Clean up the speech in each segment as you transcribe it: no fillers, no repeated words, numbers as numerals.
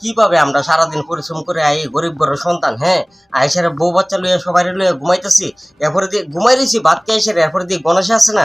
কিভাবে আমরা সারাদিন পরিশ্রম করে আই গরিব ঘরের সন্তান, হ্যাঁ, আইসারে বউ বাচ্চা লইয়া সবাই লইয়া ঘুমাইতেছি, এরপরে দিয়ে ঘুমাই রয়েছি ভাত খেয়ে এসে, এরপরে দিয়ে গণেশ আছে না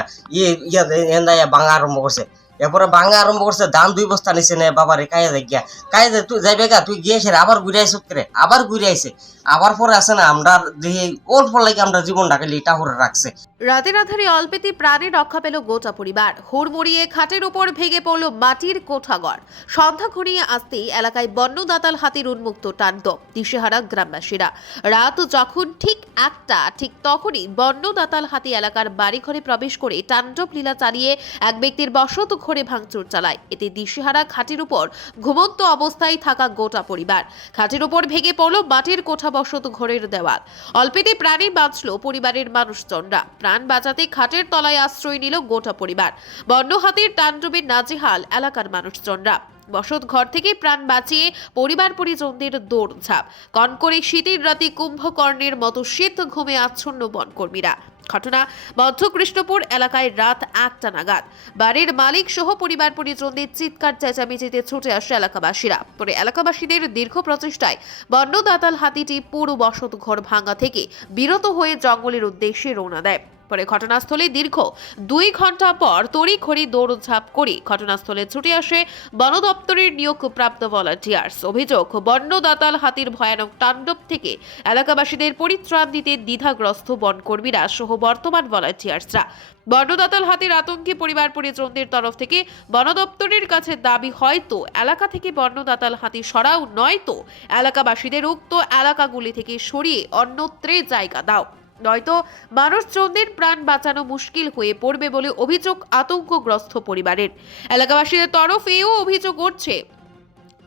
ইয়া ভাঙা আরম্ভ করছে, এরপরে ভাঙা আরম্ভ করছে, ধান 2 বস্তা নিছে নে বাবারে কায়া দেখ গিয়া কায়া দে, তুই যাইবে গা, তুই গিয়ে এসে আবার ঘুরে আইস করে, আবার ঘুরে আইছে, আবার পরে আছে না আমরা দেখি অল্প লাগে আমরা জীবনটাকে লিটা করে রাখছে। রাতের আধারে অল্পেতে প্রাণে রক্ষা পেল গোটা পরিবার। হুড়মুড়িয়ে খাটের উপর ভেঙে পড়ল মাটির কোঠাঘর। সন্ধ্যা ঘনিয়ে আসতেই এলাকায় বন্য দাতাল হাতির উন্মুক্ত তাণ্ডব, দিশেহারা গ্রামবাসীরা। রাত যখন ঠিক 1টা, ঠিক তখনই বন্য দাতাল হাতি এলাকার বাড়িঘরে প্রবেশ করে তাণ্ডব লীলা চালিয়ে এক ব্যক্তির বসত ঘরে ভাঙচুর চালায়। এতে দিশেহারা খাটের উপর ঘুমন্ত অবস্থায় থাকা গোটা পরিবার। খাটের উপর ভেঙে পড়ল মাটির কোঠা বসত ঘরের দেওয়াল। অল্পেতে প্রাণে বাঁচল পরিবারের মানুষজনরা। প্রাণ বাঁচাতে খাটের তলায় আশ্রয় নিল গোটা পরিবার। বন্য হাতির তাণ্ডবে নাজেহাল এলাকার মানুষজনরা। বসত ঘর থেকে প্রাণ বাঁচিয়ে পরিবার পরিজনদের দৌড়ঝাঁপ। কনকনে শীতের রাতে কুম্ভকর্ণের মতো শীত ঘুমে আচ্ছন্ন বনকর্মীরা। ঘটনা মধ্যকৃষ্ণপুর এলাকায় রাত 1টা নাগাদ। বাড়ির মালিক সহ পরিবার পরিজনদের চিৎকার চেঁচামেচিতে ছুটে আসে এলাকাবাসীরা। পরে এলাকাবাসীদের দীর্ঘ প্রচেষ্টায় বন্য দাতাল হাতিটি পুরো বসত ঘর ভাঙা থেকে বিরত হয়ে জঙ্গলের উদ্দেশ্যে রওনা দেয়। পরে ঘটনাস্থলে দীর্ঘ 2 ঘন্টা পর তড়িঘড়ি দৌড়ঝাঁপ করে ঘটনাস্থলে ছুটে আসে বন দপ্তরের নিয়োগপ্রাপ্ত ভলান্টিয়ার্স। অভিযোগ, বন্য দাতাল হাতির ভয়ানক তাণ্ডব থেকে এলাকাবাসীদের পরিত্রাণ দিতে দ্বিধাগ্রস্ত বনকর্মীরা সহ বর্তমান ভলান্টিয়ার্সরা। বন্য দাতাল হাতির আতঙ্কে পরিবার পরিজনদের তরফ থেকে বন দপ্তরের কাছে দাবি, হয়তো এলাকা থেকে বন্য দাতাল হাতি সরাও, নয়তো এলাকাবাসীদের উক্ত এলাকাগুলি থেকে সরিয়ে অন্যত্রে জায়গা দাও, নয়তো মানুষজনদের প্রাণ বাঁচানো মুশকিল হয়ে পড়বে বলে অভিযোগ আতঙ্কগ্রস্ত পরিবারের। এলাকাবাসীদের তরফ এও অভিযোগ উঠছে,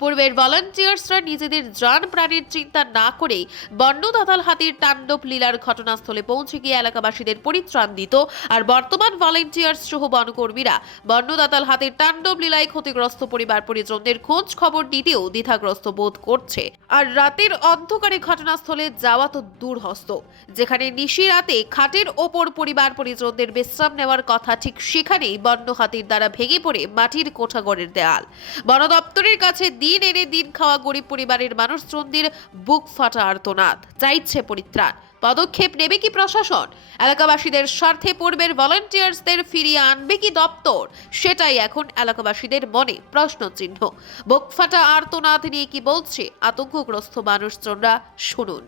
পূর্বের ভলান্টিয়ার্সরা নিজেদের জান প্রাণের চিন্তা না করেই বন্য দাতাল হাতির তাণ্ডব লীলার ঘটনাস্থলে পৌঁছে গিয়ে এলাকাবাসীদের পরিত্রাণ দিত, আর বর্তমান ভলান্টিয়ার্স সহ বনকর্মীরা বন্য দাতাল হাতির তাণ্ডব লীলায় ক্ষতিগ্রস্ত পরিবার পরিজনদের খোঁজ খবর দিতেও দ্বিধাগ্রস্ত বোধ করছে। আর রাতের অন্ধকারে ঘটনাস্থলে যাওয়া তো দূরহস্ত, যেখানে নিশি রাতে খাটের ওপর পরিবার পরিজনদের বিশ্রাম নেওয়ার কথা, ঠিক সেখানেই বন্য হাতির দ্বারা ভেঙে পড়ে মাটির কোঠাঘরের দেয়াল। বন দপ্তরের কাছে দিন এনে দিন খাওয়া গরিব পরিবারের মানুষজনদের বুক ফাটা আর্তনাদ, চাইছে পরিত্রাণ। পদক্ষেপ নেবে কি প্রশাসন? এলাকাবাসীদের স্বার্থে পূর্বের ভলান্টিয়ার্সদের ফিরিয়ে আনবে কি দপ্তর? সেটাই এখন এলাকাবাসীদের মনে প্রশ্নচিহ্ন। বুক ফাটা আর্তনাদ নিয়ে কি বলছে আতঙ্কগ্রস্ত মানুষজনরা, শুনুন।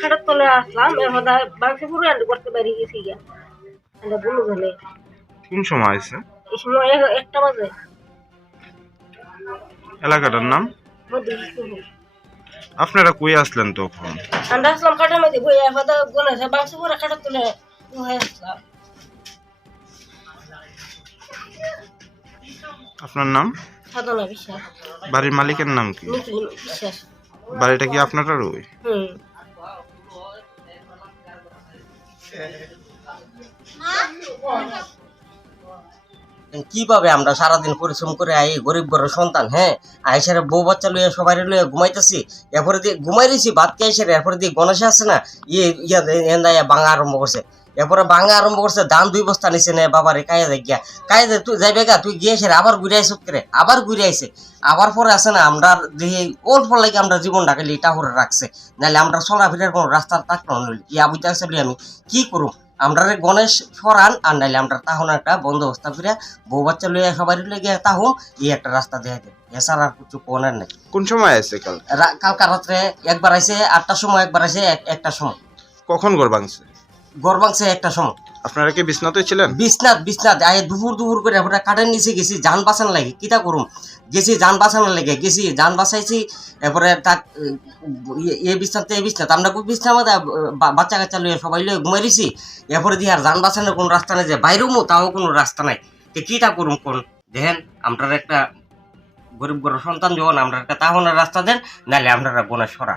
খাটার তলে আসলাম, করতে পারি গেছি গিয়া বলু গেলে। কোন সময় আছে? এই সময় 1টা বাজে। এলাকাটার নাম? আপনারা কই আসলেন তখন? আমরা আসলাম খাটার মধ্যে বই এখন গনেছে বাংশি পুরা খাটার তলে আসলাম। আপনার নাম? সাধনা বিশ্বাস। বাড়ির মালিকের নাম কি? নিখিল বিশ্বাস। বাড়িটা কি আপনারই? কিভাবে আমরা সারাদিন পরিশ্রম করে আই গরিব ঘরের সন্তান, হ্যাঁ, আইসারে বউ বাচ্চা লইয়া সবাই লইয়া ঘুমাইতেছি, এরপরে দিয়ে ঘুমাই রয়েছি ভাত খেয়ে এসে, এরপরে দিয়ে গণেশ আছে না ভাঙা আরম্ভ করছে, এরপরে ভাঙা আরম্ভ করছে, ধান 2 বস্তা নিছে নে বাবারে কায়া দেখ গিয়া কায়া দে, তুই যাইবে গা, তুই গিয়ে এসে আবার ঘুরে আইস করে, আবার ঘুরে আইছে, আবার পরে আছে না আমরা দেখি অল্প লাগে আমরা জীবনটাকে লিটা করে রাখছে, নাহলে আমরা চলাফেরার কোনো রাস্তা থাকলো না। ইয়া বুঝতে আসছে আমি কি করুম, আমরা গণেশ সরান, আর নাইলে আমরা তাহলে একটা বন্দোবস্ত করে বউ বাচ্চা লইয়া সবাই লেগে তাহুম এই একটা রাস্তা দেখা দেবে, এছাড়া আর কিছু কোনের নাই। কোন সময় আছে কাল? কালকা রাত্রে একবার আইসে 8টার সময়, একবার আইসে 1টার সময়। কখন ঘর ভাঙছে? ঘর ভাঙছে 1টার সময়। আপনারা কি বিছনাতে ছিলেন? বিছনাথ আয় দুপুর করে আমরা কাঠের নিচে গেছি যান বাঁচানোর লাগে, কিতা করুম, গেছি যান বাঁচানোর লাগে, গেছি যান বাঁচাইছি, এরপরে তাক এ বিছনাথ আমরা বিছনা মধ্যে বাচ্চা কাচ্চা লইয়া সবাই লইয়া ঘুমাই দিছি, এরপরে দিয়ে আর যান বাঁচানোর কোনো রাস্তা নাই, যে বাইরেও তাও কোনো রাস্তা নাই, তো কিতা করুম কোন দেখেন, আমরা একটা গরিব ঘরের সন্তান যখন আমরা একটা তাহলে রাস্তা দেন, নাহলে আমরা বোনের সরা।